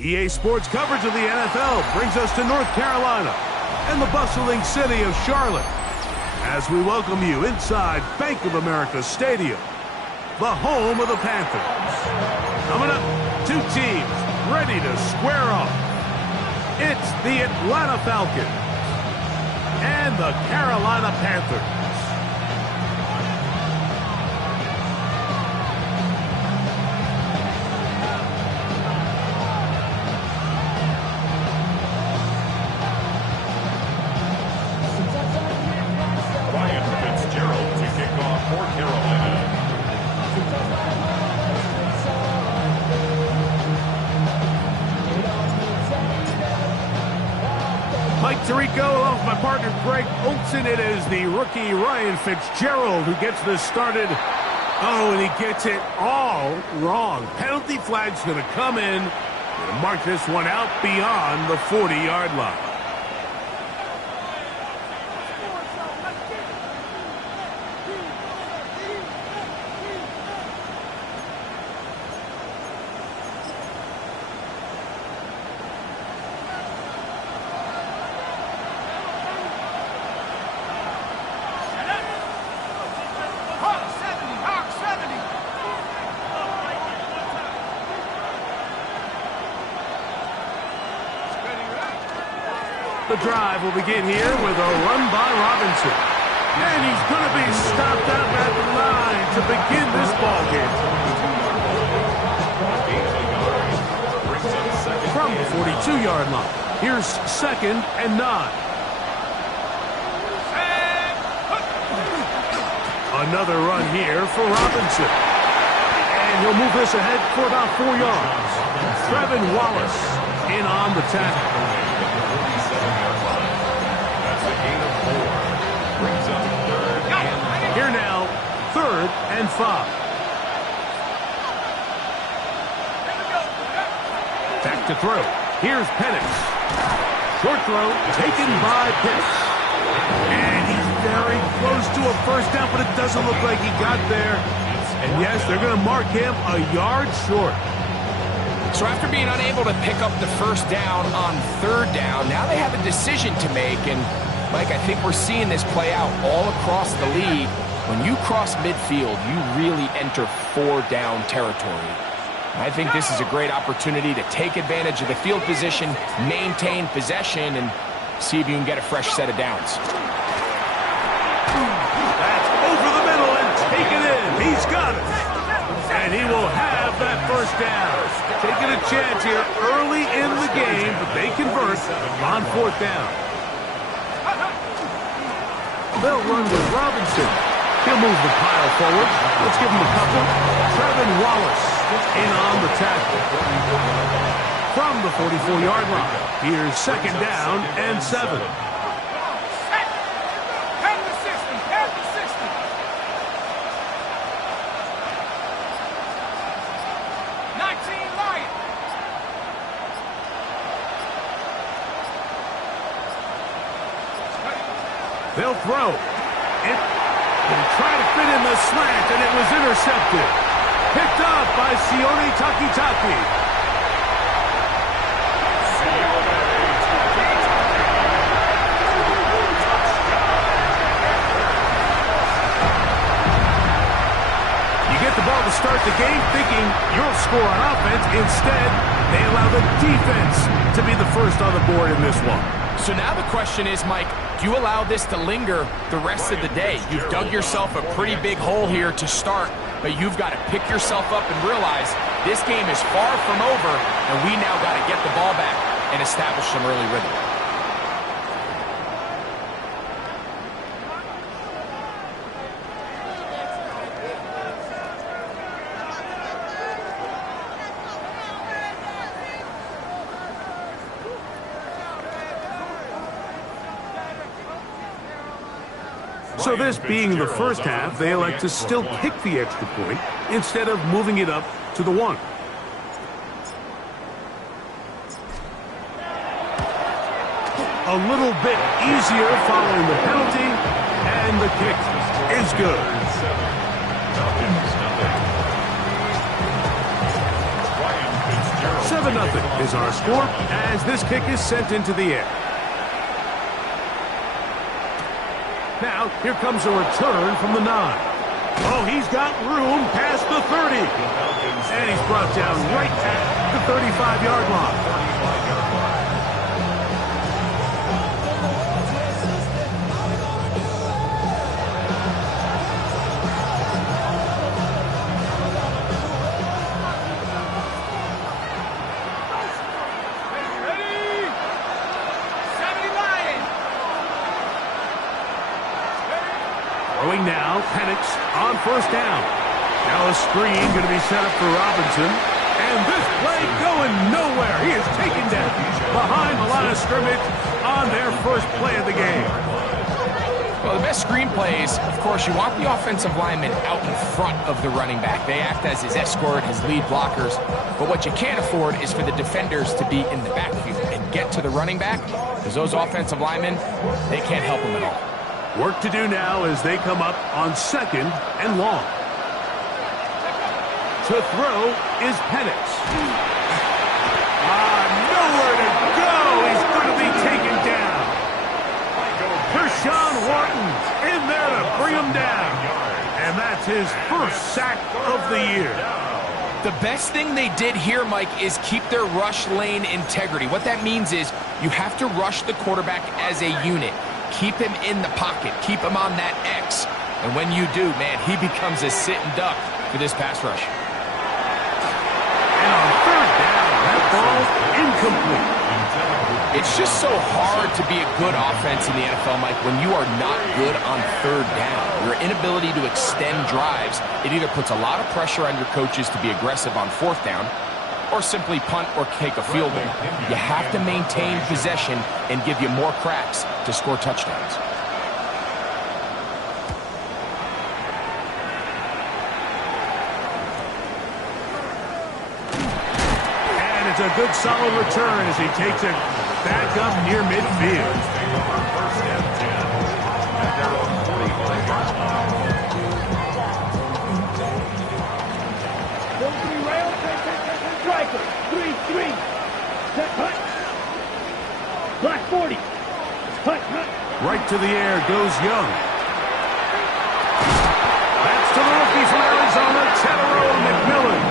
EA Sports coverage of the NFL brings us to North Carolina and the bustling city of Charlotte as we welcome you inside Bank of America Stadium, the home of the Panthers. Coming up, two teams ready to square off. It's the Atlanta Falcons and the Carolina Panthers. Mike Tirico, along with my partner Greg Olson. It is the rookie Ryan Fitzgerald who gets this started. Oh, and he gets it all wrong. Penalty flag's going to come in and mark this one out beyond the 40-yard line. The drive will begin here with a run by Robinson. And he's going to be stopped out at the line to begin this ball game. From the 42-yard line, here's 2nd and 9. Another run here for Robinson. And he'll move this ahead for about 4 yards. Trevin Wallace in on the tackle. Here now, 3rd and 5. Back to throw. Here's Penix. Short throw taken by Pitts. And he's very close to a first down, but it doesn't look like he got there. And yes, they're going to mark him a yard short. So after being unable to pick up the first down on 3rd down, now they have a decision to make. And Mike, I think we're seeing this play out all across the league. When you cross midfield, you really enter 4-down territory. I think this is a great opportunity to take advantage of the field position, maintain possession, and see if you can get a fresh set of downs. That's over the middle and taken in. He's got it. And he will have that first down. Taking a chance here early in the game, but they convert on 4th down. They'll run with Robinson. He'll move the pile forward. Let's give him a couple. Trevin Wallace in on the tackle. From the 44-yard line, here's 2nd down and 7. They'll throw. They try to fit in the slant, and it was intercepted. Picked up by Sione Takitaki. You get the ball to start the game thinking you'll score on offense. Instead, they allow the defense to be the first on the board in this one. So now the question is, Mike, do you allow this to linger the rest of the day? You've dug yourself a pretty big hole here to start, but you've got to pick yourself up and realize this game is far from over, and we now got to get the ball back and establish some early rhythm. So this being the first half, they elect to still kick the extra point instead of moving it up to the 1. A little bit easier following the penalty, and the kick is good. 7-0 is our score as this kick is sent into the air. Now, here comes a return from the 9. Oh, he's got room past the 30. And he's brought down right at the 35-yard line. Throwing now, Penix on first down. Now a screen going to be set up for Robinson. And this play going nowhere. He is taken down behind the line of scrimmage on their first play of the game. Well, the best screen plays, of course, you want the offensive lineman out in front of the running back. They act as his escort, his lead blockers. But what you can't afford is for the defenders to be in the backfield and get to the running back, because those offensive linemen, they can't help him at all. Work to do now as they come up on 2nd and long. To throw is Penix. Nowhere to go. He's going to be taken down. Kershawn Wharton in there to bring him down. And that's his first sack of the year. The best thing they did here, Mike, is keep their rush lane integrity. What that means is you have to rush the quarterback as a unit. Keep him in the pocket. Keep him on that X. And when you do, man, he becomes a sitting duck for this pass rush. And on 3rd down, that ball incomplete. It's just so hard to be a good offense in the NFL, Mike, when you are not good on 3rd down. Your inability to extend drives, it either puts a lot of pressure on your coaches to be aggressive on 4th down, or simply punt or take a field goal. You have to maintain possession and give you more cracks to score touchdowns. And it's a good solid return as he takes it back up near midfield. First and 10 at their own 45-yard line. Striker, 3-3. Set, hut. Black 40. Hut. Right to the air goes Young. That's to the rookie from Arizona, Tedero McMillan.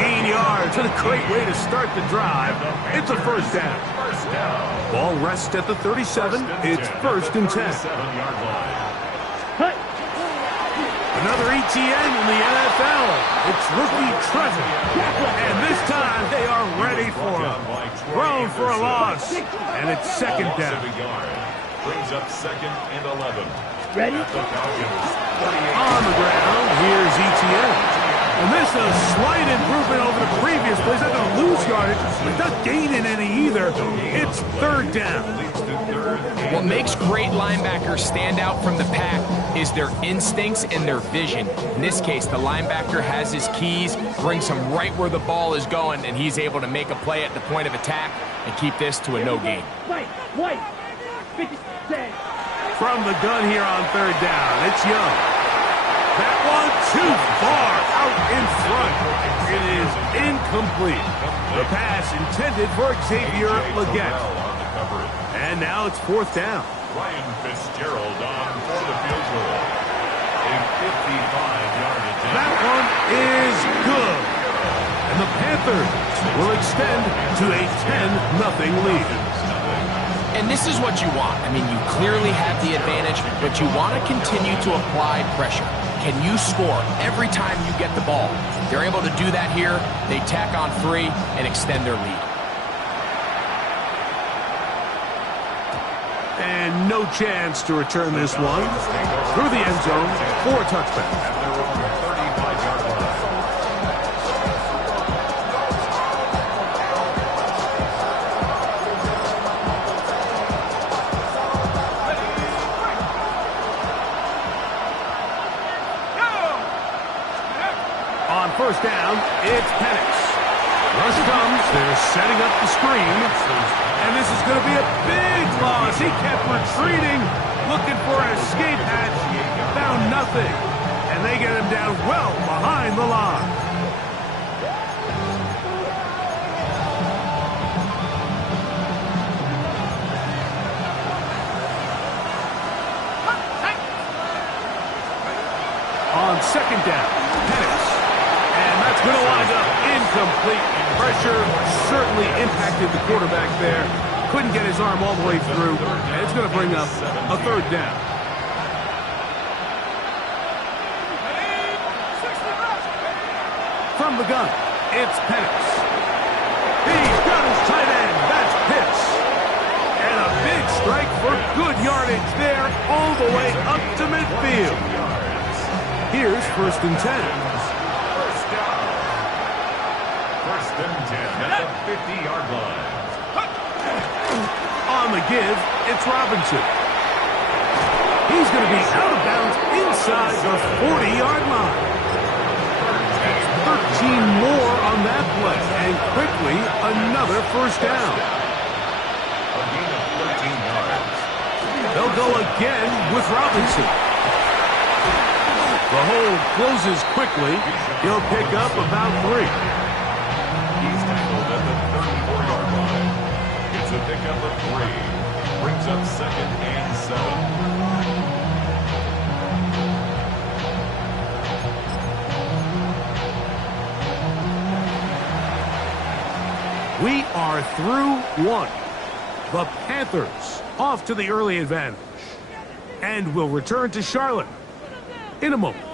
18 yards and a great way to start the drive. It's a first down. Ball rests at the 37. It's 1st and 10. Hut. Another ETN in the NFL. It's rookie Trevor. And this time they are ready for him. Thrown for a loss. And it's 2nd down. Brings up 2nd and 11. Ready? On the ground, here's ETN. And this is a slight improvement over the previous plays. Not going to lose yardage, but not gaining any either. It's 3rd down. What makes great linebackers stand out from the pack is their instincts and their vision. In this case, the linebacker has his keys, brings him right where the ball is going, and he's able to make a play at the point of attack and keep this to a no gain. White. 50. From the gun here on 3rd down, it's Young. That one too far out in front. It is incomplete. The pass intended for Xavier Legette. And now it's 4th down. Ryan Fitzgerald on for the field goal. A 55-yard attempt. That one is good. And the Panthers will extend to a 10-0 lead. And this is what you want. I mean, you clearly have the advantage, but you want to continue to apply pressure. Can you score every time you get the ball? They're able to do that here. They tack on 3 and extend their lead. And no chance to return this one through the end zone for a touchback. On 1st down, it's Penix. Rush comes, they're setting up the screen, and this is going to be a big loss. He kept retreating, looking for an escape hatch, found nothing, and they get him down well behind the line. second down. Penix. And that's going to wind up incomplete. Pressure certainly impacted the quarterback there. Couldn't get his arm all the way through. And it's going to bring up a third down. From the gun, it's Penix. He's got his tight end. That's Pitts. And a big strike for good yardage there all the way up to midfield. Here's 1st and 10. First and 10 at the 50-yard line. On the give, it's Robinson. He's going to be out of bounds inside the 40-yard line. 13 more on that play, and quickly another first down. A gain of 13 yards. They'll go again with Robinson. The hold closes quickly. He'll pick up about 3. He's tackled at the 34-yard line. It's a pickup of 3. Brings up 2nd and 7. We are through 1. The Panthers off to the early advantage. And will return to Charlotte in a moment.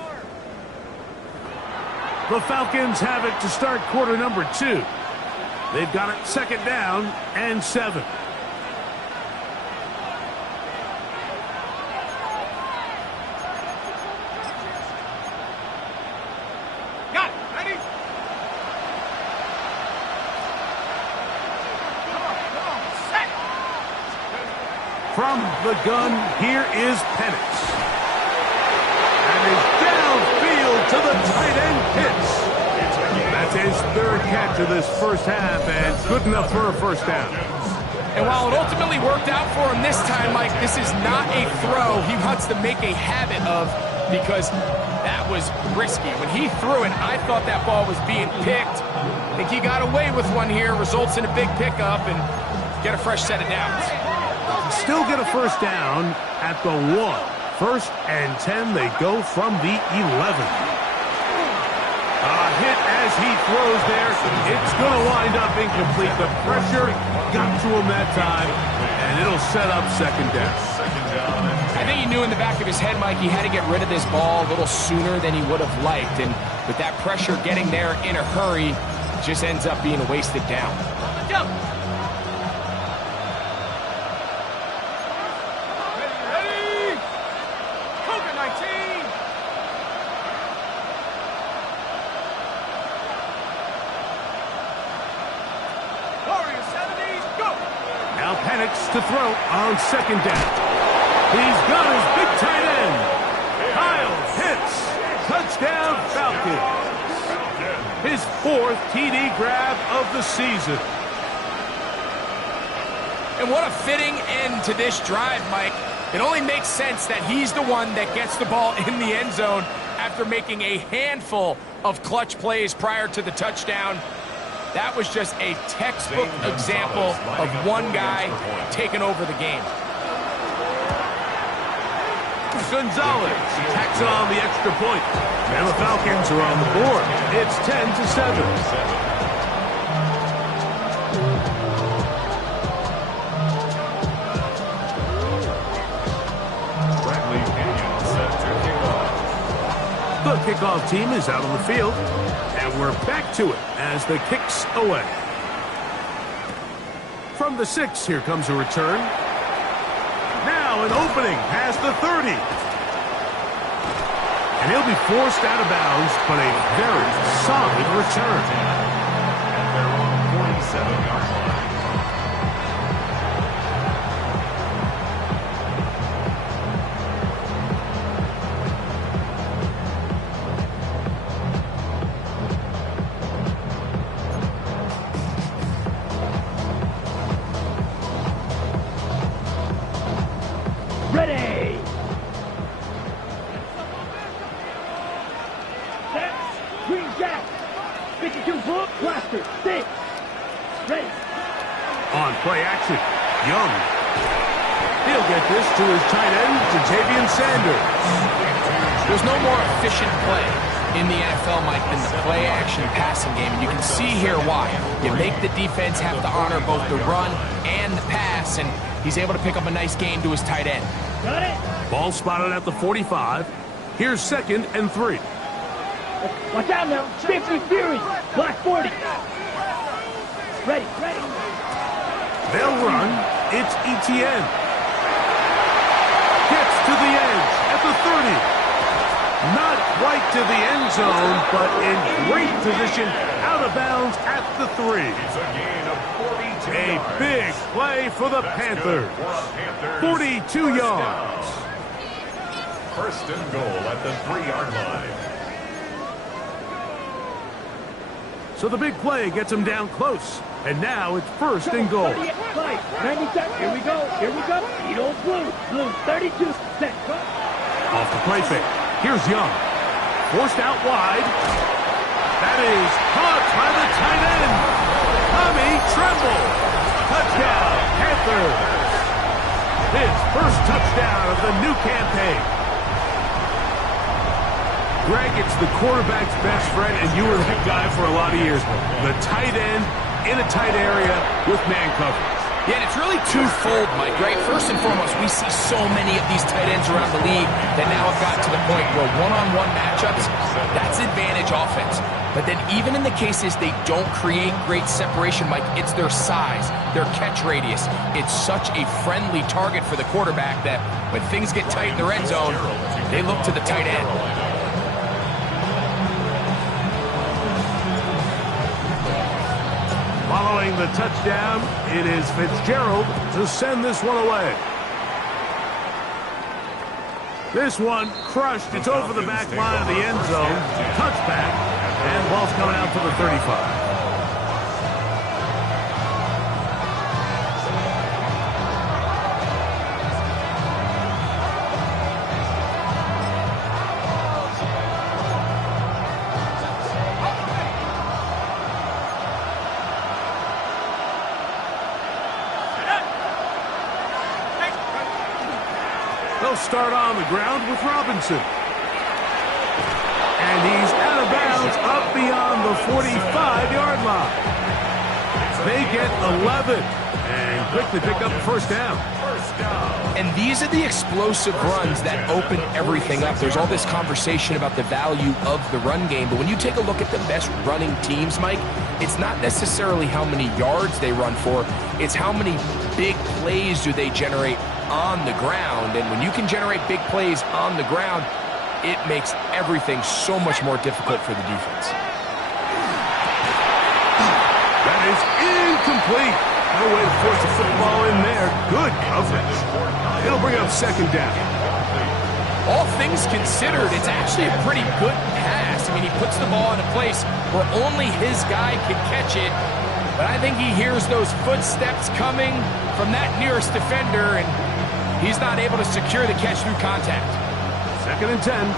The Falcons have it to start quarter number 2. They've got it 2nd down and 7. From the gun, here is Penix. And is downfield to the tight end Pitts. That's his 3rd catch of this first half, and good enough for a first down. And while it ultimately worked out for him this time, Mike, this is not a throw he wants to make a habit of, because that was risky. When he threw it, I thought that ball was being picked. I think he got away with one here, results in a big pickup, and get a fresh set of downs. Still get a first down at the 1. 1st and 10, they go from the 11. A hit as he throws there. It's going to wind up incomplete. The pressure got to him that time, and it'll set up 2nd down. I think he knew in the back of his head, Mike, he had to get rid of this ball a little sooner than he would have liked, and with that pressure getting there in a hurry, it just ends up being a wasted down. Jump! To throw on 2nd down. He's got his big tight end. Kyle Pitts. Touchdown Falcons. His 4th TD grab of the season. And what a fitting end to this drive, Mike. It only makes sense that he's the one that gets the ball in the end zone after making a handful of clutch plays prior to the touchdown. That was just a textbook example of one guy taking over the game. Gonzalez tacks on the extra point. And the Falcons are on the board. It's 10-7. The kickoff team is out on the field, and we're back to it as the kick's away. From the 6, here comes a return. Now an opening past the 30. And he'll be forced out of bounds, but a very solid return. And they're on 47-yard line. Ready! Set! Green jack! 52 foot blaster! 6! Ready! On play action, Young. He'll get this to his tight end, Jatavian Sanders. There's no more efficient play in the NFL, Mike, than the play-action passing game. And you can see here why. You make the defense have to honor both the run and the pass, and he's able to pick up a nice gain to his tight end. Got it. Ball spotted at the 45. Here's 2nd and 3. Watch out now. 50 Fury. Black 40. Ready. They'll run. It's Etienne. Gets to the edge at the 30. Not quite to the end zone, but in great position out of bounds at the 3. It's a gain of 42 A yards. big play for the Panthers. 42 yards. First and goal at the 3-yard line. So the big play gets him down close. And now it's 1st and goal. 97. Here we go. You know blue 32. Set. Off the play fake. Here's Young. Forced out wide. That is caught by the tight end. Tommy Tremble. Touchdown, Panthers. His first touchdown of the new campaign. Greg, it's the quarterback's best friend, and you were that guy for a lot of years. The tight end in a tight area with man coverage. Yeah, and it's really twofold, Mike, right? First and foremost, we see so many of these tight ends around the league that now have got to the point where one-on-one matchups, that's advantage offense. But then even in the cases they don't create great separation, Mike, it's their size, their catch radius. It's such a friendly target for the quarterback that when things get tight in the red zone, they look to the tight end. Following the touchdown, it is Fitzgerald to send this one away. This one crushed. It's over the back line of the end zone. Touchback, and ball's coming out to the 35. They'll start on the ground with Robinson. And he's out of bounds up beyond the 45-yard line. They get 11 and quickly pick up the first down. And these are the explosive runs that open everything up. There's all this conversation about the value of the run game, but when you take a look at the best running teams, Mike, it's not necessarily how many yards they run for, it's how many big plays do they generate on the ground. And when you can generate big plays on the ground, it makes everything so much more difficult for the defense. That is incomplete. No way to force the football in there. Good coverage. It'll bring up 2nd down. All things considered, it's actually a pretty good pass. I mean, he puts the ball in a place where only his guy can catch it. But I think he hears those footsteps coming from that nearest defender, and he's not able to secure the catch through contact. 2nd and 10.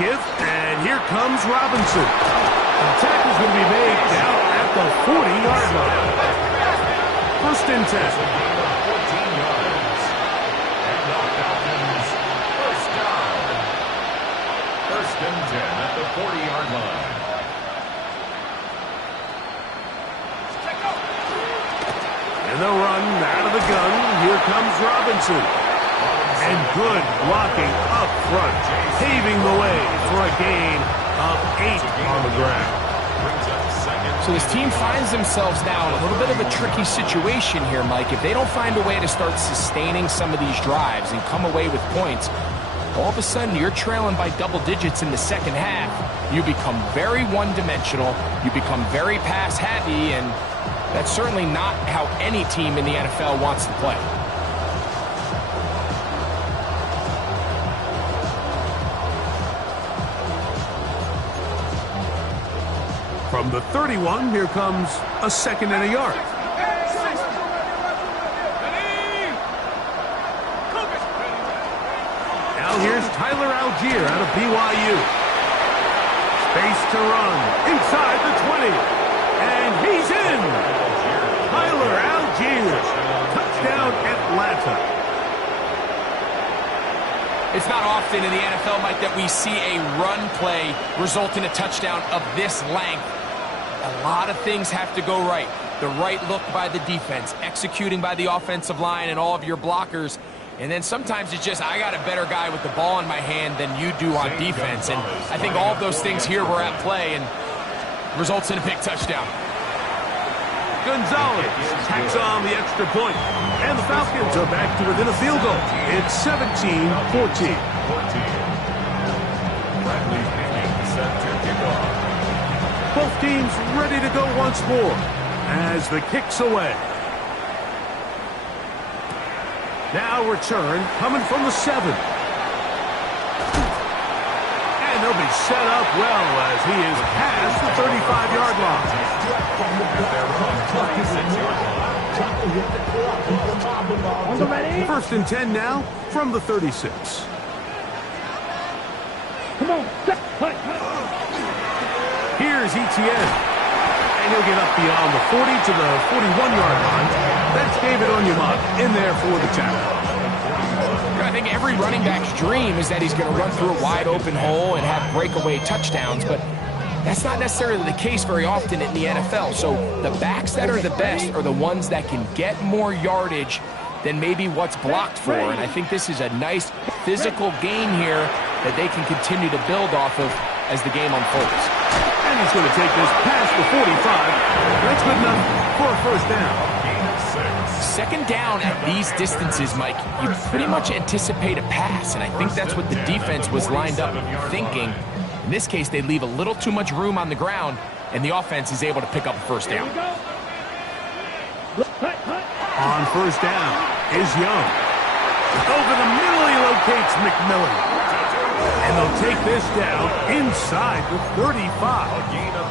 Give, and here comes Robinson. The tackle's going to be made down at the 40-yard line. 1st and 10. 14 yards. And the Falcons, first down. 1st and 10 at the 40-yard line. And they'll run out of the gun. Here comes Robinson. And good blocking up front, paving the way for a gain of 8 on the ground. So this team finds themselves now in a little bit of a tricky situation here, Mike. If they don't find a way to start sustaining some of these drives and come away with points, all of a sudden you're trailing by double digits in the second half. You become very one-dimensional. You become very pass-happy, and that's certainly not how any team in the NFL wants to play. From the 31, here comes a 2nd and a yard. Now here's Tyler Algier out of BYU. Space to run inside the 20. And he's in. Tyler Algier. Touchdown, Atlanta. It's not often in the NFL, Mike, that we see a run play result in a touchdown of this length. A lot of things have to go right. The right look by the defense, executing by the offensive line and all of your blockers. And then sometimes it's just, I got a better guy with the ball in my hand than you do on defense. And I think all of those things here were at play and results in a big touchdown. Gonzalez tacks on the extra point, and the Falcons are back to within a field goal. It's 17-14. Both teams ready to go once more as the kick's away. Now return coming from the 7. And they'll be set up well as he is past the 35-yard line. First and 10 now from the 36. Come on. Here's Etienne. And he'll get up beyond the 40 to the 41-yard line. That's David Onyemata in there for the tackle. I think every running back's dream is that he's going to run through a wide open hole and have breakaway touchdowns, but that's not necessarily the case very often in the NFL. So the backs that are the best are the ones that can get more yardage than maybe what's blocked for. And I think this is a nice physical gain here that they can continue to build off of as the game unfolds. And he's going to take this past the 45. That's good enough for a first down. Second down at these distances, Mike, you pretty much anticipate a pass, and I think that's what the defense was lined up thinking. In this case, they leave a little too much room on the ground, and the offense is able to pick up a first down. On first down is Young. Over the middle, he locates McMillan. And they'll take this down inside the 35. A gain of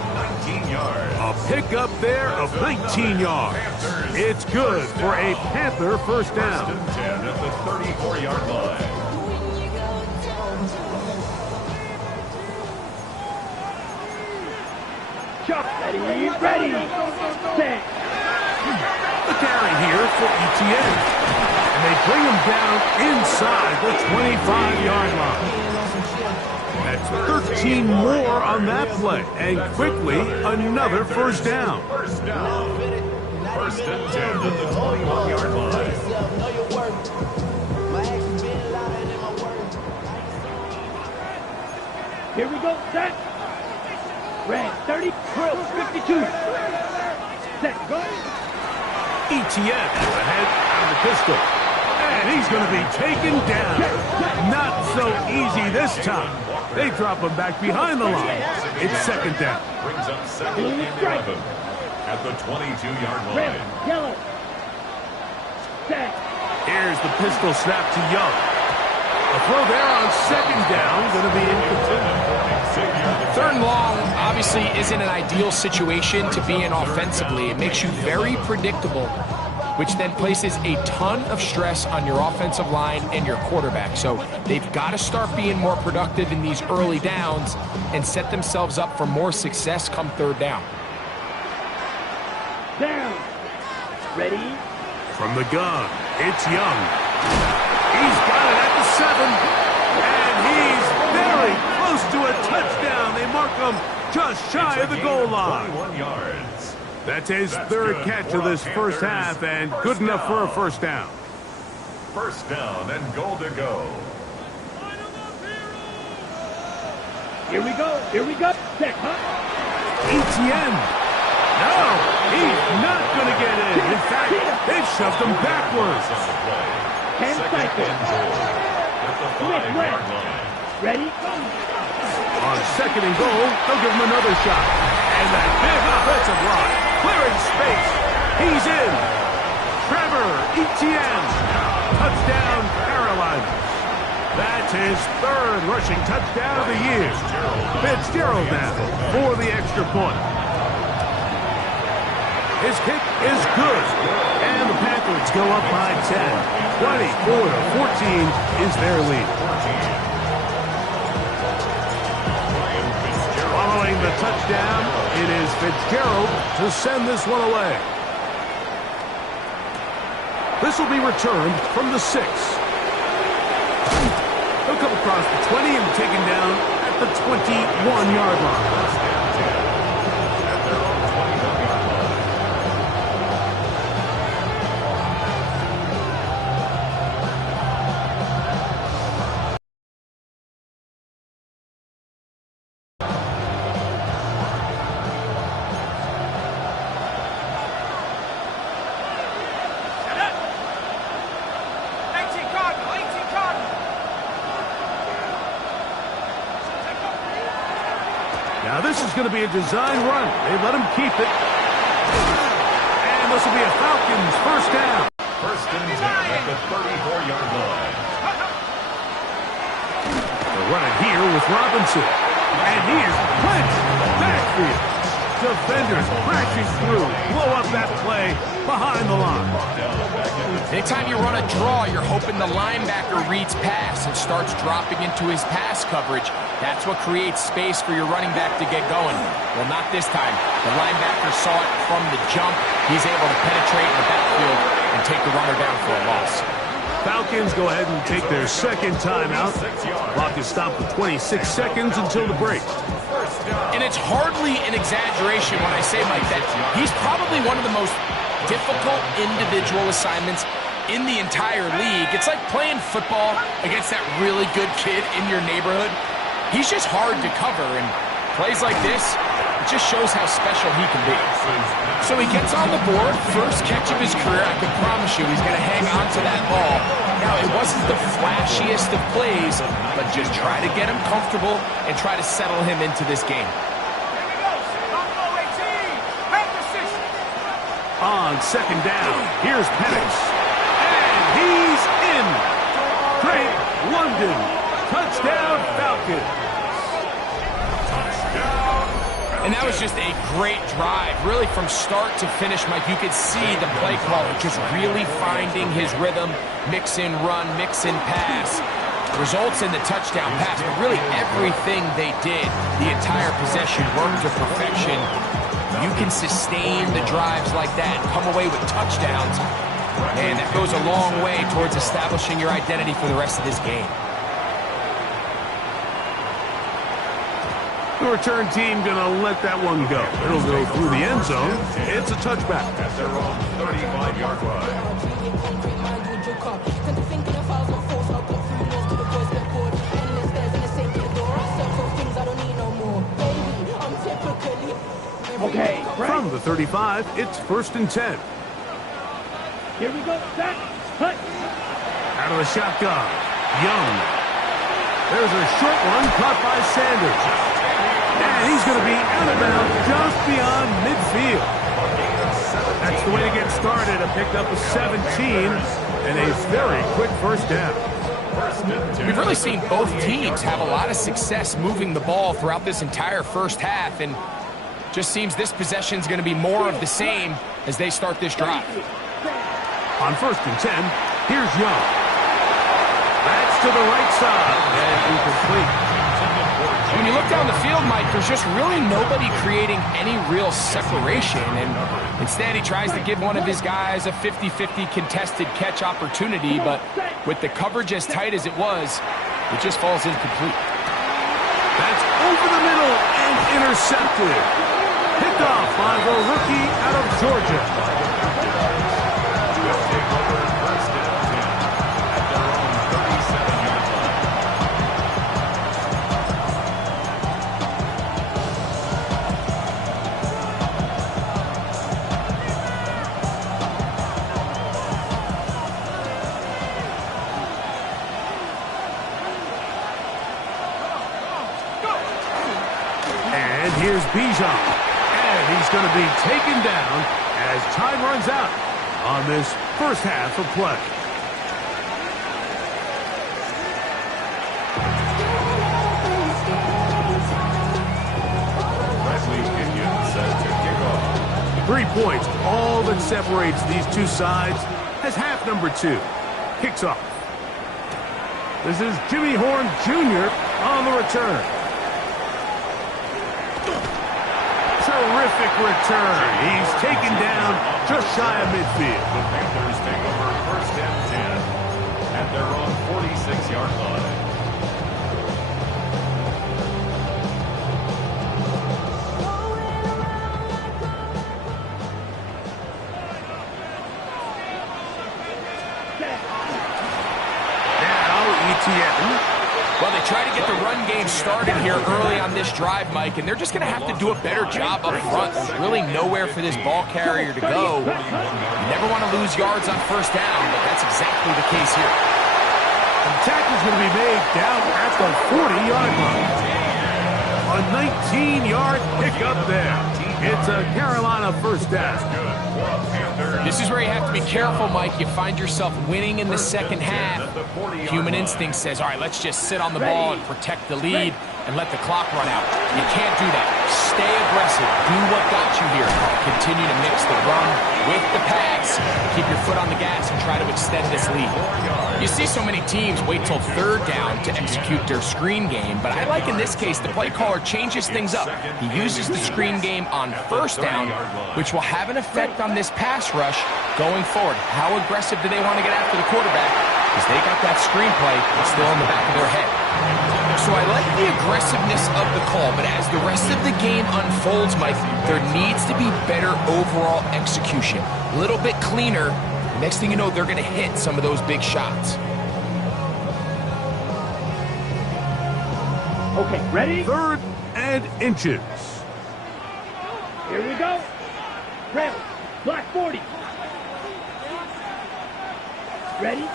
19 yards. A pickup there of 19 yards. It's good for a Panther first down. First and 10 at the 34-yard line. Ready. Set. The carry here for Etienne. And they bring him down inside the 25-yard line. That's 13 more on that play. And quickly, another first down. First down. First and 10 at the 21-yard line. Here we go. Set. Red 30, 12, 52. Set. Go. Etienne is ahead out of the pistol. And he's going to be taken down. Not so easy this time. They drop him back behind the line. It's second down. Brings up second and 11 at the 22-yard line. Red, yellow. Set. Here's the pistol snap to Young. A throw there on second down, going to be incomplete. Third and long obviously isn't an ideal situation to be in offensively. It makes you very predictable, which then places a ton of stress on your offensive line and your quarterback. So they've got to start being more productive in these early downs and set themselves up for more success come third down. Down. Ready. From the gun, it's Young. He's got it at the 7. And he's very close to a touchdown. They mark him just shy of the goal line. 21 yards. That's his third catch of this first half, and good enough for a first down. First down and goal to go. Here we go. Set. Etienne. No, he's not going to get in. In fact, they've shoved him backwards. On the play. Ten Second cycles. and goal at the 5-yard line. Ready. On second and goal, they'll give him another shot. And that big offensive line, clearing space. He's in. Trevor Etienne. Touchdown, Carolina. That's his third rushing touchdown of the year. Fitzgerald now for the extra point. His kick is good. And the Panthers go up by 10. 24-14 is their lead. Following the touchdown, it is Fitzgerald to send this one away. This will be returned from the 6. He'll come across the 20 and taken down at the 21-yard line. Now this is going to be a design run. They let him keep it. And this will be a Falcons first down. First and 10 at the 34-yard line. They're running here with Robinson. And he is clinched backfield. Defenders crashing through. Blow up that play behind the line. Anytime you run a draw, you're hoping the linebacker reads pass and starts dropping into his pass coverage. That's what creates space for your running back to get going. Well, not this time. The linebacker saw it from the jump. He's able to penetrate in the backfield and take the runner down for a loss. Falcons go ahead and take their second timeout. Clock is stopped with 26 seconds until the break. And it's hardly an exaggeration when I say, Mike, that he's probably one of the most difficult individual assignments in the entire league. It's like playing football against that really good kid in your neighborhood. He's just hard to cover, and plays like this, it just shows how special he can be. So he gets on the board, first catch of his career. I can promise you he's going to hang on to that ball. Now, it wasn't the flashiest of plays, but just try to get him comfortable and try to settle him into this game. On second down, here's Penix. And he's in. Drake London. Touchdown, Falcons. And that was just a great drive. Really, from start to finish, Mike, you could see the play caller just really finding his rhythm. Mix in run, mix in pass. Results in the touchdown pass. But really, everything they did, the entire possession worked to perfection. You can sustain the drives like that and come away with touchdowns. And that goes a long way towards establishing your identity for the rest of this game. The return team going to let that one go. It'll go through the end zone. It's a touchback. At their own 35-yard line. Okay, From the 35, it's first and 10. here we go. Set. Hut. Out of the shotgun, Young. There's a short one caught by Sanders. And he's going to be out of bounds just beyond midfield. That's the way to get started. A pickup of 17 and a very quick first down. We've really seen both teams have a lot of success moving the ball throughout this entire first half, and just seems this possession is going to be more of the same as they start this drive. On first and 10, here's Young. That's to the right side and incomplete. When you look down the field, Mike, there's just really nobody creating any real separation, and instead he tries to give one of his guys a 50-50 contested catch opportunity, but with the coverage as tight as it was, it just falls incomplete. That's over the middle and intercepted. Picked off by the rookie out of Georgia. And here's Bijan. And he's going to be taken down as time runs out on this first half of play. Set to kick off. 3 points, all that separates these two sides, as half number 2 kicks off. This is Jimmy Horn Jr. on the return. Terrific return. He's taken down just shy of midfield. The Panthers take over first First and 10 at their own 46-yard line. Well, they try to get the run game started here early on this drive, Mike, and they're just going to have to do a better job up front. There's really nowhere for this ball carrier to go. You never want to lose yards on first down, but that's exactly the case here. The tackle's going to be made down at the 40-yard line. A 19-yard pickup there. It's a Carolina first down. This is where you have to be careful, Mike. You find yourself winning in the second half. Human instinct says, all right, let's just sit on the ball and protect the lead and let the clock run out. You can't do that. Stay aggressive. Do what got you here. Continue to mix the run with the pass. Keep your foot on the gas and try to extend this lead. You see so many teams wait till third down to execute their screen game, but I like in this case the play caller changes things up. He uses the screen game on first down, which will have an effect on this pass rush going forward. How aggressive do they want to get after the quarterback? Because they got that screenplay still in the back of their head. So I like the aggressiveness of the call, but as the rest of the game unfolds, Mike, there needs to be better overall execution. A little bit cleaner. Next thing you know, they're going to hit some of those big shots. Okay, ready? Third and inches. Here we go. Red, black 40. Ready?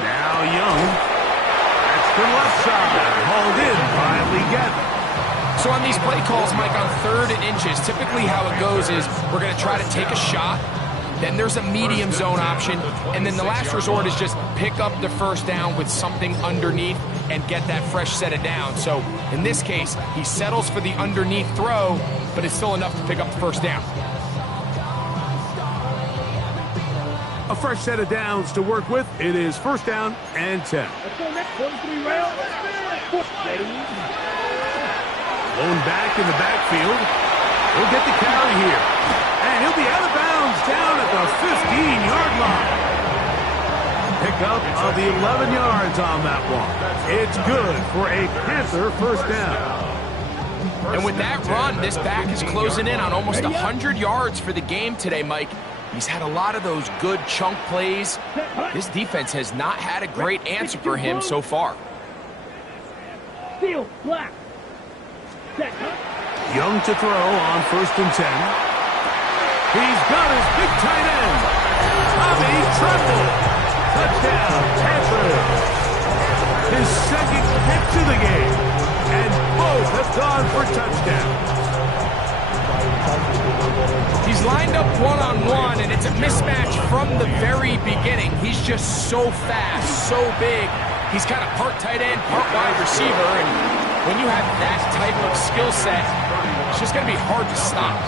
Now Young. That's the left side. Hauled in by Lee Gavin. So on these play calls, Mike, on third and inches, typically how it goes is we're going to try to take a shot. Then there's a medium zone option. And then the last resort is just pick up the first down with something underneath and get that fresh set of down. So in this case, he settles for the underneath throw, but it's still enough to pick up the first down. A fresh set of downs to work with. It is first down and 10. Let's go next. 43 rail. Ready? Lone back in the backfield. He'll get the carry here. And he'll be out of bounds down at the 15-yard line. Pickup of the 11 yards on that one. It's good for a Panther first down. And with that run, this back is closing in on almost 100 yards for the game today, Mike. He's had a lot of those good chunk plays. This defense has not had a great answer for him so far. Field, black. Set. Young to throw on first and 10. He's got his big tight end. Tommy Tremble. Touchdown, Panthers. His second catch of the game. And both have gone for touchdowns. He's lined up one-on-one, and it's a mismatch from the very beginning. He's just so fast, so big. He's kind of part tight end, part wide receiver, and when you have that type of skill set, it's just going to be hard to stop.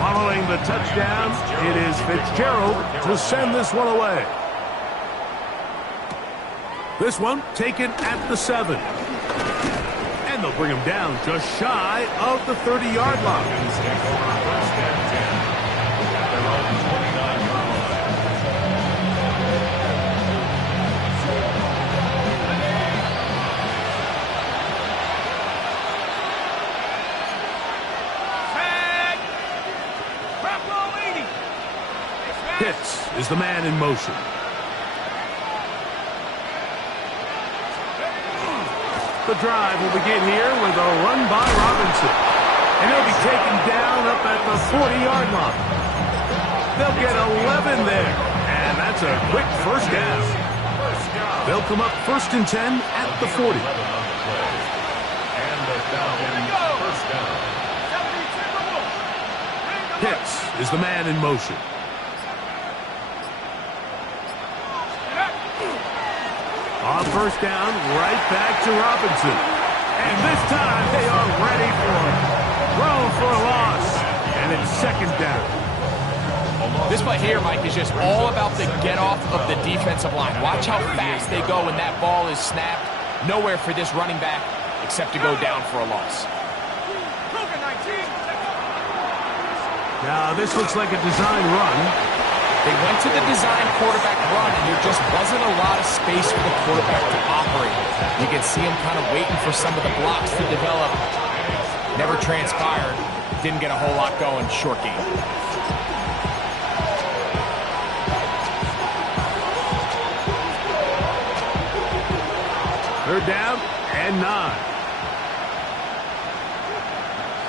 Following the touchdown, it is Fitzgerald to send this one away. This one taken at the 7. And they'll bring him down just shy of the 30-yard line. Pitts is the man in motion. The drive will begin here with a run by Robinson. And he'll be taken down up at the 40-yard line. They'll get 11 there. And that's a quick first down. They'll come up first and 10 at the 40. Pitts is the man in motion. On first down, right back to Robinson. And this time they are ready for it. Thrown for a loss. And it's second down. This play here, Mike, is just all about the get-off of the defensive line. Watch how fast they go when that ball is snapped. Nowhere for this running back except to go down for a loss. Now, this looks like a design run. They went to the design quarterback run, and there just wasn't a lot of space for the quarterback to operate. You can see him kind of waiting for some of the blocks to develop. Never transpired. Didn't get a whole lot going. Short game. Third down and 9.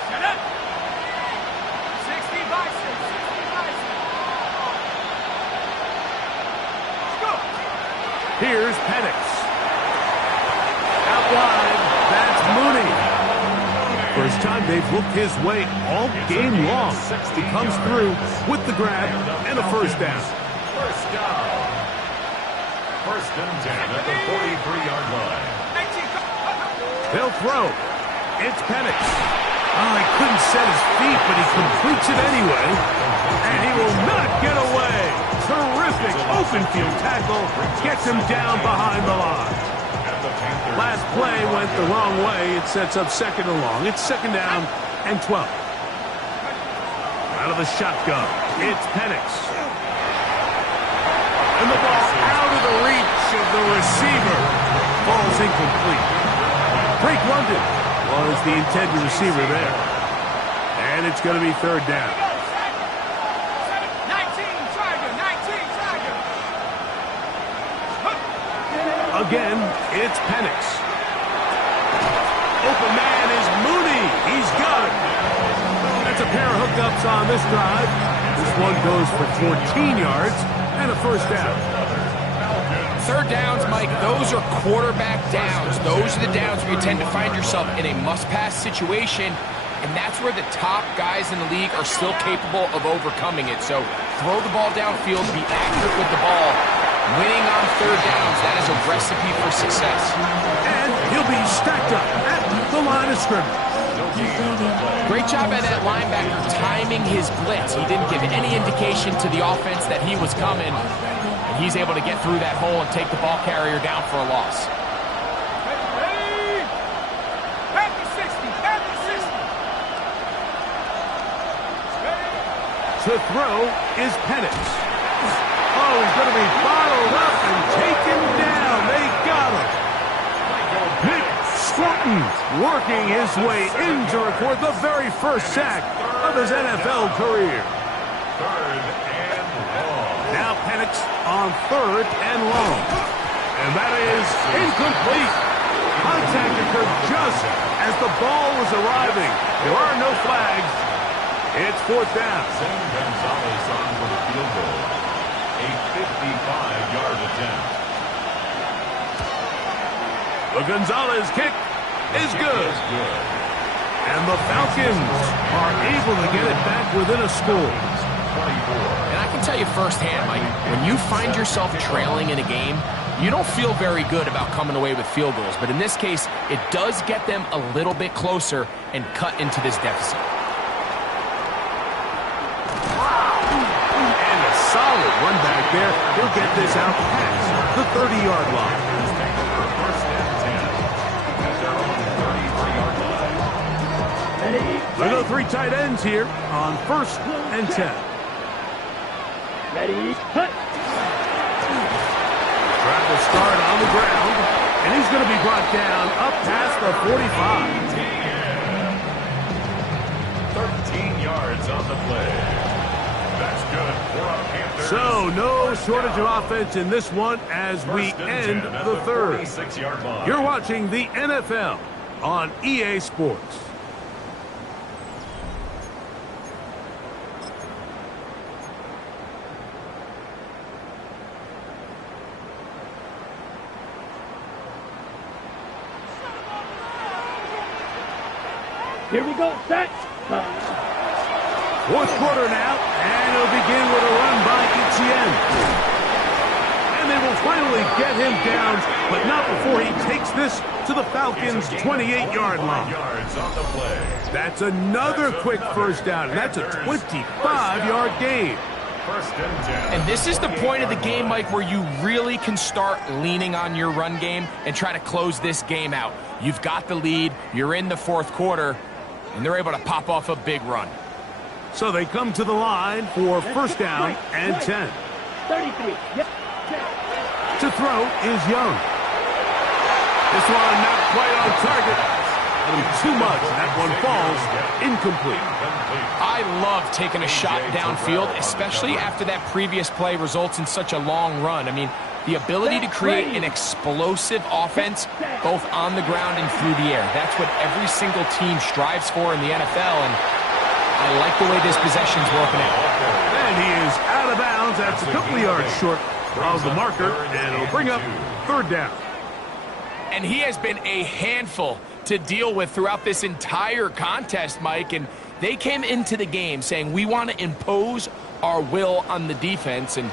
Shut up. 60 by 6. 60 by 6. Let's go. Here's Penix. Out wide, that's Mooney. First time they've looked his way all game long. He comes through with the grab and a first down. First down. First and 10 at the 43-yard line. They'll throw. It's Penix. Oh, he couldn't set his feet, but he completes it anyway. And he will not get away. Terrific open field tackle. Gets him down behind the line. Last play went the wrong way. It sets up second and long. It's second down and 12. Out of the shotgun, it's Penix. And the ball out of the reach of the receiver. Ball's incomplete. Drake London was the intended receiver there. And it's going to be third down. 19 Tiger. Again, it's Penix. Open man is Mooney. He's got it. That's a pair of hookups on this drive. This one goes for 14 yards and a first down. Third downs, Mike, those are quarterback downs. Those are the downs where you tend to find yourself in a must-pass situation, and that's where the top guys in the league are still capable of overcoming it. So throw the ball downfield, be accurate with the ball. Winning on third downs, that is a recipe for success. And he'll be stacked up at the line of scrimmage. Great job by that linebacker timing his blitz. He didn't give any indication to the offense that he was coming. And he's able to get through that hole and take the ball carrier down for a loss. Ready. Panther 60. Panther 60. To throw is Penix. Oh, he's going to be bottled up and taken down. They got him. Nick Swanton working his way in to record the very first sack of his NFL career. Third and long. Now Penix on third and long. And that is incomplete. Contact occurred just as the ball was arriving. There are no flags. It's fourth down. Sam Gonzalez on for the field goal. A 55-yard attempt. The Gonzalez kick is good. And the Falcons are able to get it back within a score. 24. And I can tell you firsthand, Mike, when you find yourself trailing in a game, you don't feel very good about coming away with field goals. But in this case, it does get them a little bit closer and cut into this deficit. And a solid run back there. He'll get this out past the 30-yard line. First and 10 at their own 33-yard line. We go three tight ends here on first and 10. Ready. Hut. Trying to start on the ground, and he's going to be brought down up past the 45. 13 yards on the play. That's good for a Panthers. So no shortage of offense in this one as we First and end 10 at the third. 46-yard line. You're watching the NFL on EA Sports. Here we go. Set. Fourth quarter now, and it'll begin with a run by Etienne. And they will finally get him down, but not before he takes this to the Falcons' 28-yard line. Yards on the play. That's another quick first down, and that's a 25-yard gain. First and 10. And this is the point of the game, Mike, where you really can start leaning on your run game and try to close this game out. You've got the lead, you're in the fourth quarter, and they're able to pop off a big run. So they come to the line for first down and 10. 33. Yep. To throw is Young. This one not quite on target. A little too much, and that one falls incomplete. I love taking a shot downfield, especially after that previous play results in such a long run. I mean, the ability to create an explosive offense, both on the ground and through the air. That's what every single team strives for in the NFL, and I like the way this possession's working out. And he is out of bounds. That's a couple of yards short of the marker, and it'll bring up third down. And he has been a handful to deal with throughout this entire contest, Mike, and they came into the game saying we want to impose our will on the defense, and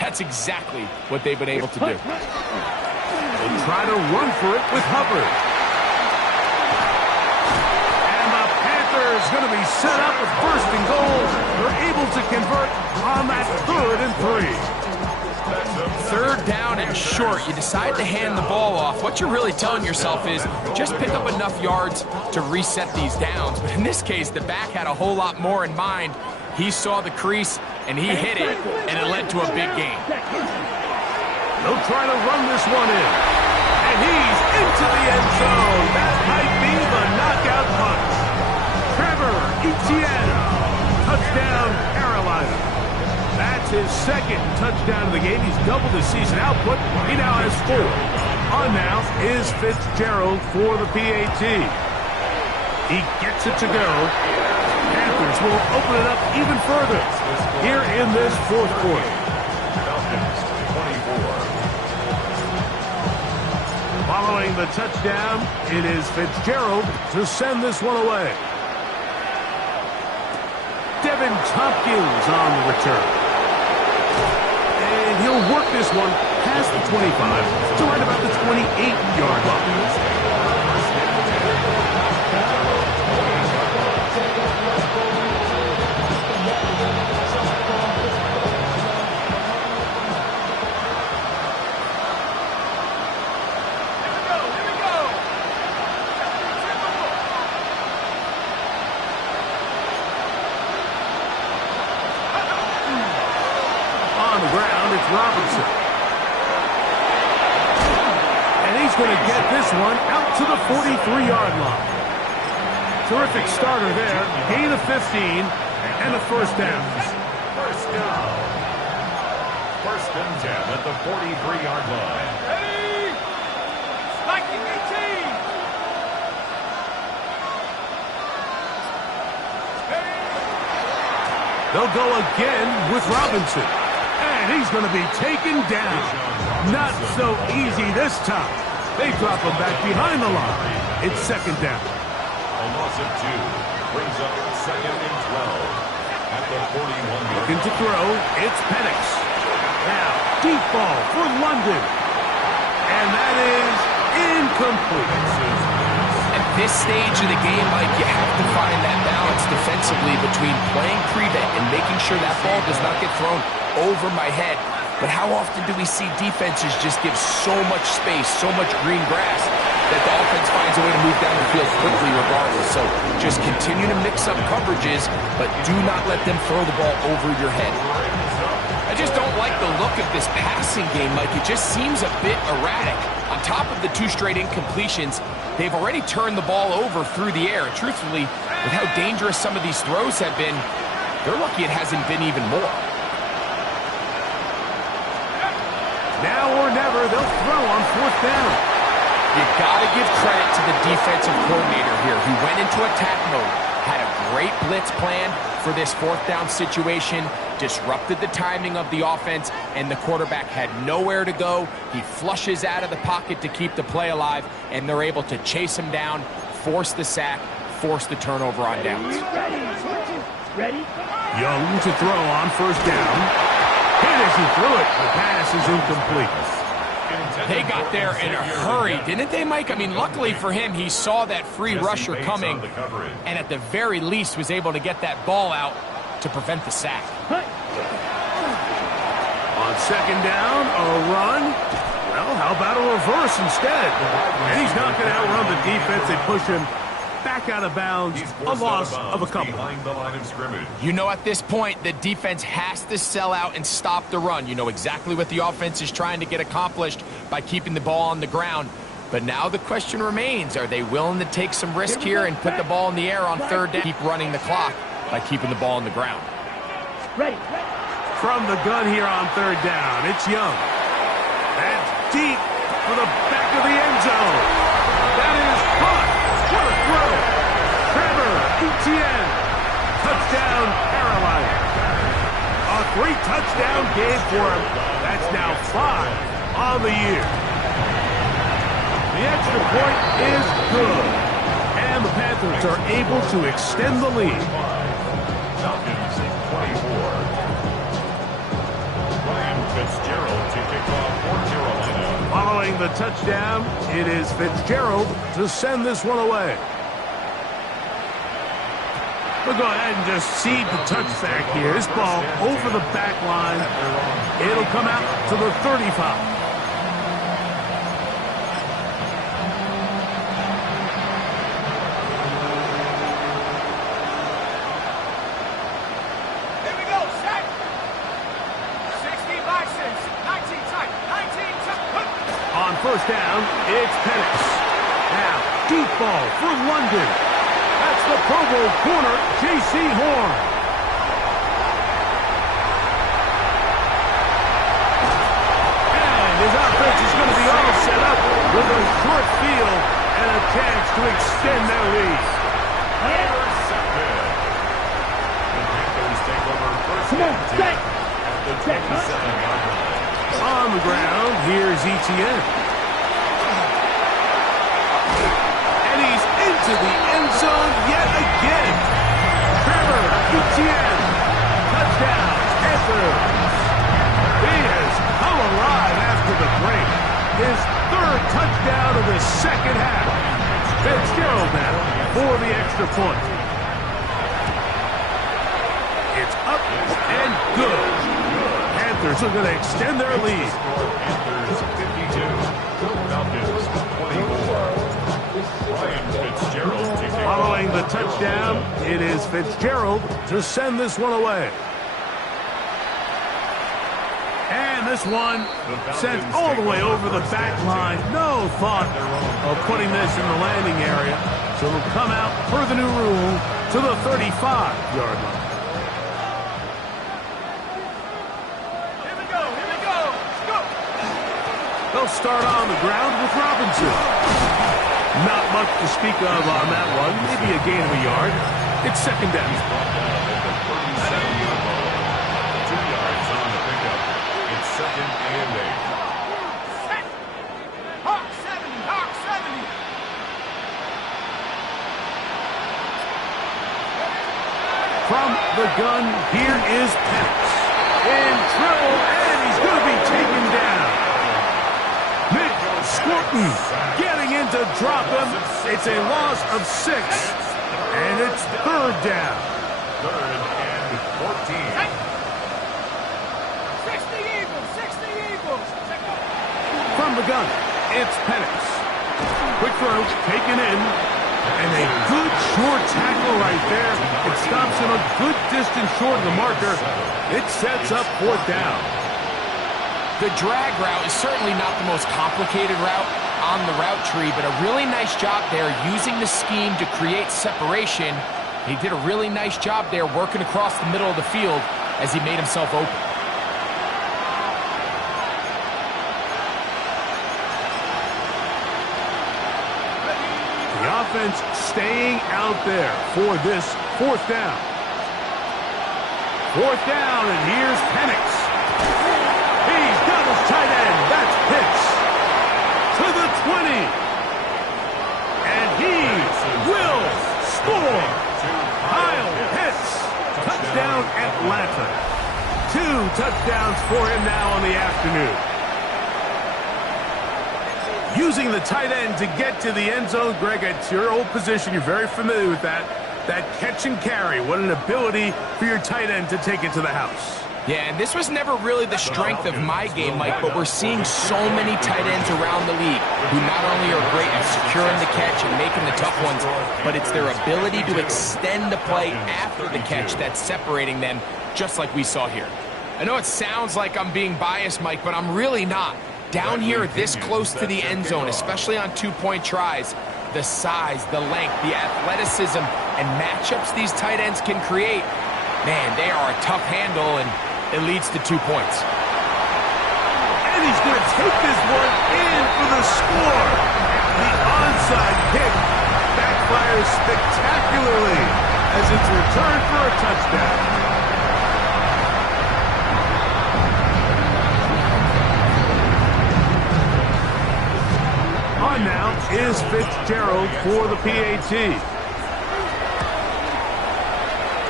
that's exactly what they've been able to do. They'll try to run for it with Hubbard. And the Panthers going to be set up with first and goal. They're able to convert on that 3rd and 3. Third down and short. You decide to hand the ball off. What you're really telling yourself is just pick up enough yards to reset these downs. But in this case, the back had a whole lot more in mind. He saw the crease, and he hit it, and it led to a big gain. They'll try to run this one in. And he's into the end zone. That might be the knockout punch. Trevor Etienne. Touchdown, Carolina. That's his second touchdown of the game. He's doubled his season output. He now has 4. On now is Fitzgerald for the PAT. He gets it to go. Panthers will open it up even further here in this 4th quarter. Following the touchdown, it is Fitzgerald to send this one away. Devin Tompkins on the return. And he'll work this one past the 25 to right about the 28-yard line. Robinson. And he's going to get this one out to the 43-yard line. Terrific starter there. Gain of 15 and a first down. First down. 1st and 10 at the 43-yard line. Ready? Striking 18. They'll go again with Robinson. And he's going to be taken down. Not so easy this time. They drop him back behind the line. It's 2nd down. A loss of 2 brings up 2nd and 12 at the 41. Looking to throw, it's Penix. Now, deep ball for London. And that is incomplete. At this stage of the game, Mike, you have to find that balance defensively between playing prevent and making sure that ball does not get thrown over my head. But how often do we see defenses just give so much space, so much green grass, that the offense finds a way to move down the field quickly regardless? So just continue to mix up coverages, but do not let them throw the ball over your head. I just don't like the look of this passing game, Mike. It just seems a bit erratic. On top of the 2 straight incompletions, they've already turned the ball over through the air. And truthfully, with how dangerous some of these throws have been, they're lucky it hasn't been even more. Now or never, they'll throw on 4th down. You got to give credit to the defensive coordinator here. He went into attack mode, had a great blitz plan for this 4th down situation, disrupted the timing of the offense, and the quarterback had nowhere to go. He flushes out of the pocket to keep the play alive, and they're able to chase him down, force the sack, force the turnover on downs. Ready? Young to throw on 1st down. Hit as he threw it. The pass is incomplete. They got there in a hurry, didn't they, Mike? I mean, luckily for him, he saw that free rusher coming, and at the very least was able to get that ball out to prevent the sack. On 2nd down, a run. Well, how about a reverse instead? And he's not going to outrun the defense. They push him back out of bounds, a loss of a couple. Behind the line of scrimmage. You know, at this point, the defense has to sell out and stop the run. You know exactly what the offense is trying to get accomplished by keeping the ball on the ground. But now the question remains, are they willing to take some risk here and put the ball in the air on third down? Keep running the clock by keeping the ball on the ground. Ready. From the gun here on third down, it's Young. That's deep for the back of the end zone. That is caught. What a throw. Trevor Etienne. Touchdown, Carolina. A 3-touchdown game for him. That's now 5 on the year. The extra point is good. And the Panthers are able to extend the lead. Falcons 24. Ryan Fitzgerald to kick off for Carolina. Following the touchdown, it is Fitzgerald to send this one away. We'll go ahead and just seed the touchback here. This ball over the back line. It'll come out to the 35. First down, it's Penix. Now, deep ball for London. That's the Pro Bowl corner, J.C. Horn. And his offense is going to be all set up with a short field and a chance to extend their lead. Intercepted. The Panthers take over first and 10 at the 27-yard line. On the ground, here's Etienne. To the end zone yet again. Trevor Etienne. Touchdown, Panthers. He has come alive after the break. His 3rd touchdown of the second half. Fitzgerald now for the extra point. It's up and good. Panthers are going to extend their lead. Panthers 52. Falcons 24. Following the touchdown, it is Fitzgerald to send this one away. And this one sent all the way over the back line. No thought of putting this in the landing area. So it'll come out per the new rule to the 35-yard line. Here we go. Let's go. They'll start on the ground with Robinson. Not much to speak of on that one. Maybe a gain of a yard. It's second down. He's brought down at the 37-yard line. 2 yards on the pickup. It's second and 8. Hawk 70. From the gun, here is Penix. In trouble, and he's going to be taken down. Nick Scorton getting in to drop him. It's a loss of 6, and it's 3rd down. 3rd and 14. 60 Eagles. From the gun, it's Penix. Quick throw, taken in, and a good short tackle right there. It stops him a good distance short of the marker. It sets up 4th down. The drag route is certainly not the most complicated route on the route tree, but a really nice job there using the scheme to create separation. He did a really nice job there working across the middle of the field as he made himself open. The offense staying out there for this 4th down. 4th down, and here's Penix. He's got his tight end. That's Pitts. To the 20. And he will score. Kyle Pitts. Touchdown, Atlanta. 2 touchdowns for him now on the afternoon. Using the tight end to get to the end zone. Greg, it's your old position. You're very familiar with that. That catch and carry. What an ability for your tight end to take it to the house. Yeah, and this was never really the strength of my game, Mike, but we're seeing so many tight ends around the league who not only are great at securing the catch and making the tough ones, but it's their ability to extend the play after the catch that's separating them, just like we saw here. I know it sounds like I'm being biased, Mike, but I'm really not. Down here this close to the end zone, especially on two-point tries, the size, the length, the athleticism, and matchups these tight ends can create, man, they are a tough handle, and it leads to 2 points. And he's going to take this one in for the score. The onside kick backfires spectacularly as it's returned for a touchdown. On now is Fitzgerald for the PAT.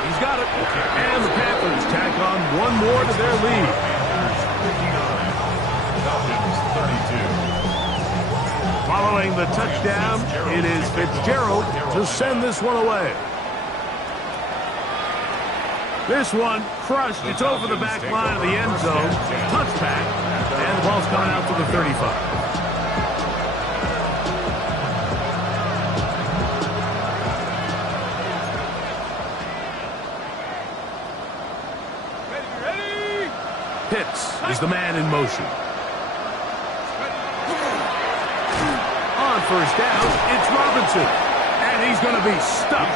He's got it. And the Panthers tack on one more to their lead. 32. Following the touchdown, it is Fitzgerald to send this one away. This one crushed. It's over the back line of the end zone. Touchback. And the ball's coming out to the 35. Pitts is the man in motion. On first down, it's Robinson. And he's going to be stuck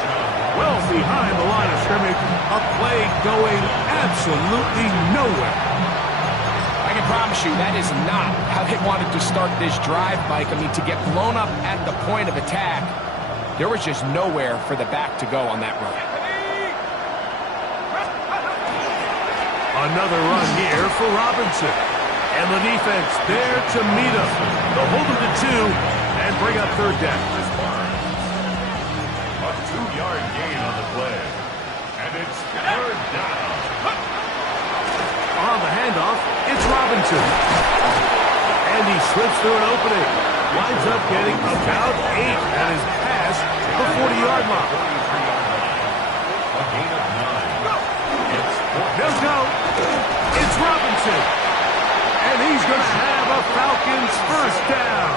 well behind the line of scrimmage. A play going absolutely nowhere. I can promise you that is not how they wanted to start this drive, Mike. I mean, to get blown up at the point of attack, there was just nowhere for the back to go on that run. Another run here for Robinson. And the defense there to meet him. They'll hold him to 2 and bring up third down. A 2-yard gain on the play. And it's third down. On the handoff, it's Robinson. And he slips through an opening. Winds up getting about 8 at his pass to the 40-yard line. A gain of 9. They'll go. It's Robinson. And he's going to have a Falcons first down.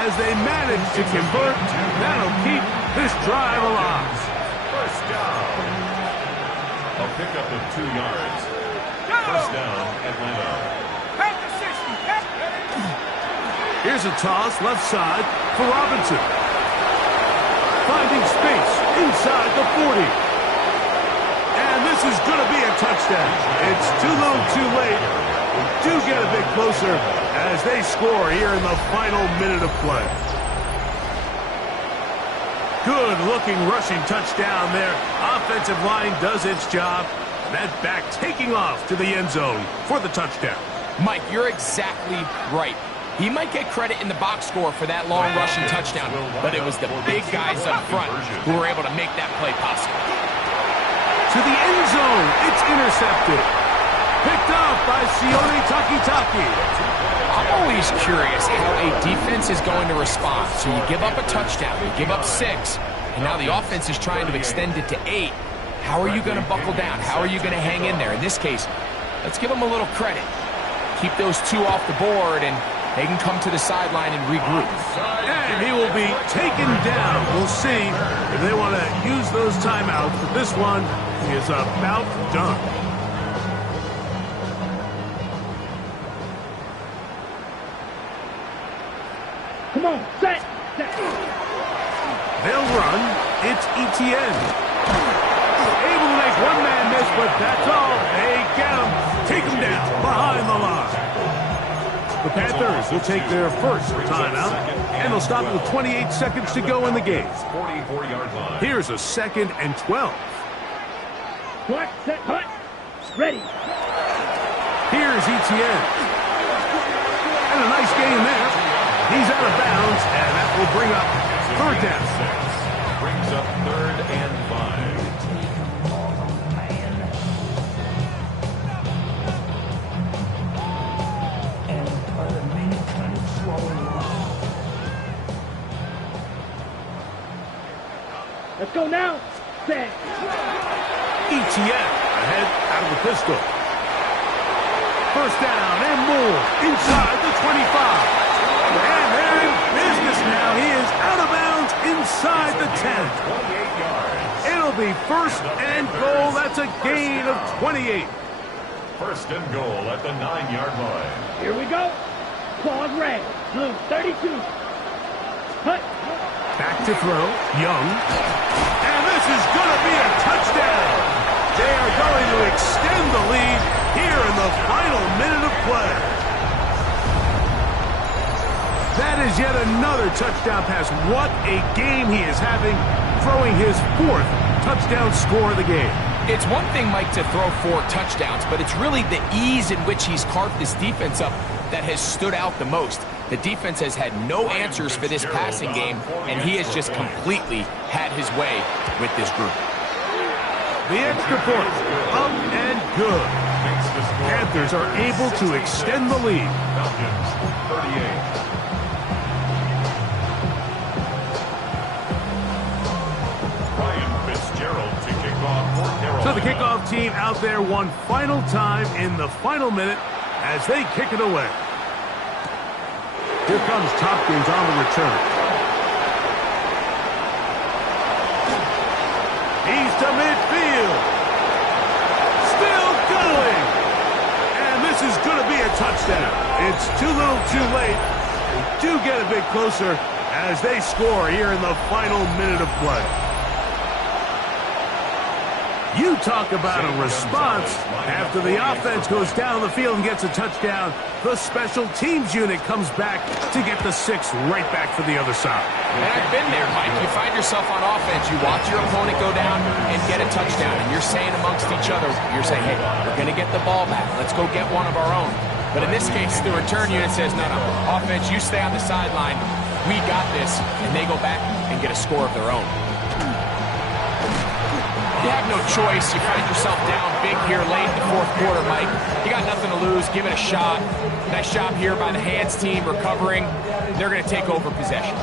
As they manage to convert, that'll keep this drive alive. First down. A pickup of 2 yards. First down, Atlanta. Here's a toss left side for Robinson. Finding space inside the 40. And this is going to be a touchdown. It's too little too late. We do get a bit closer as they score here in the final minute of play. Good-looking rushing touchdown there. Offensive line does its job. That back taking off to the end zone for the touchdown. Mike, you're exactly right. He might get credit in the box score for that long rushing touchdown, but it was the big guys up front who were able to make that play possible. To the end zone, it's intercepted. Picked off by Sione Takitaki. I'm always curious how a defense is going to respond. So you give up a touchdown, you give up 6, and now the offense is trying to extend it to 8. How are you going to buckle down? How are you going to hang in there? In this case, let's give them a little credit. Keep those 2 off the board, and they can come to the sideline and regroup. And he will be taken down. We'll see if they want to use those timeouts, but this one is about done. Come on, set. They'll run. It's Etienne. Able to make one man miss, but that's all. They get him. Take him down behind the line. The Panthers will take their first timeout, and they'll stop with 28 seconds to go in the game. 44-yard line. Here's a 2nd and 12. Black, set, hut. Ready. Here's Etienne. And a nice gain there. He's out of bounds, and that will bring up third down. Brings up 3rd and 5. Let's go now. Set. Etienne ahead out of the pistol. first down and more inside the 25. And they're in business now. He is out of bounds inside the 10. 28 yards. It'll be first and goal. That's a gain of 28. First and goal at the 9-yard line. Here we go. Claws red. Blue 32. Hut. Back to throw. Young. And this is going to be a touchdown. They are going to extend the lead here in the final minute of play. That is yet another touchdown pass. What a game he is having, throwing his 4th touchdown score of the game. It's one thing, Mike, to throw 4 touchdowns, but it's really the ease in which he's carved this defense up that has stood out the most. The defense has had no answers for this passing game, and he has just completely had his way with this group. The extra point, up and good. Panthers are able to extend the lead. Falcons 38. So the kickoff team out there one final time in the final minute as they kick it away. Here comes Tompkins on the return. He's to midfield. Still going. And this is going to be a touchdown. It's too little too late. They do get a bit closer as they score here in the final minute of play. You talk about a response. After the offense goes down the field and gets a touchdown, the special teams unit comes back to get the 6th right back for the other side. And I've been there, Mike. You find yourself on offense, you watch your opponent go down and get a touchdown, and you're saying amongst each other, you're saying, hey, we're going to get the ball back. Let's go get one of our own. But in this case, the return unit says, no, offense, you stay on the sideline. We got this. And they go back and get a score of their own. You have no choice. You find yourself down big here late in the 4th quarter, Mike. You got nothing to lose. Give it a shot. Nice job here by the hands team recovering. They're going to take over possession.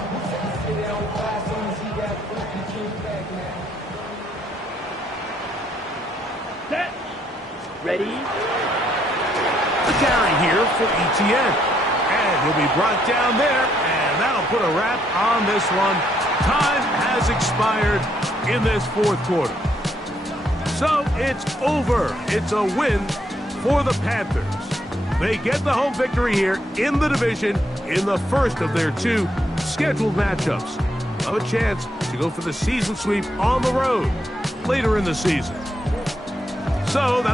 Set. Ready. The carry here for ETN. And he'll be brought down there, and that'll put a wrap on this one. Time has expired in this 4th quarter. So it's over. It's a win for the Panthers. They get the home victory here in the division in the first of their 2 scheduled matchups. A chance to go for the season sweep on the road later in the season. So that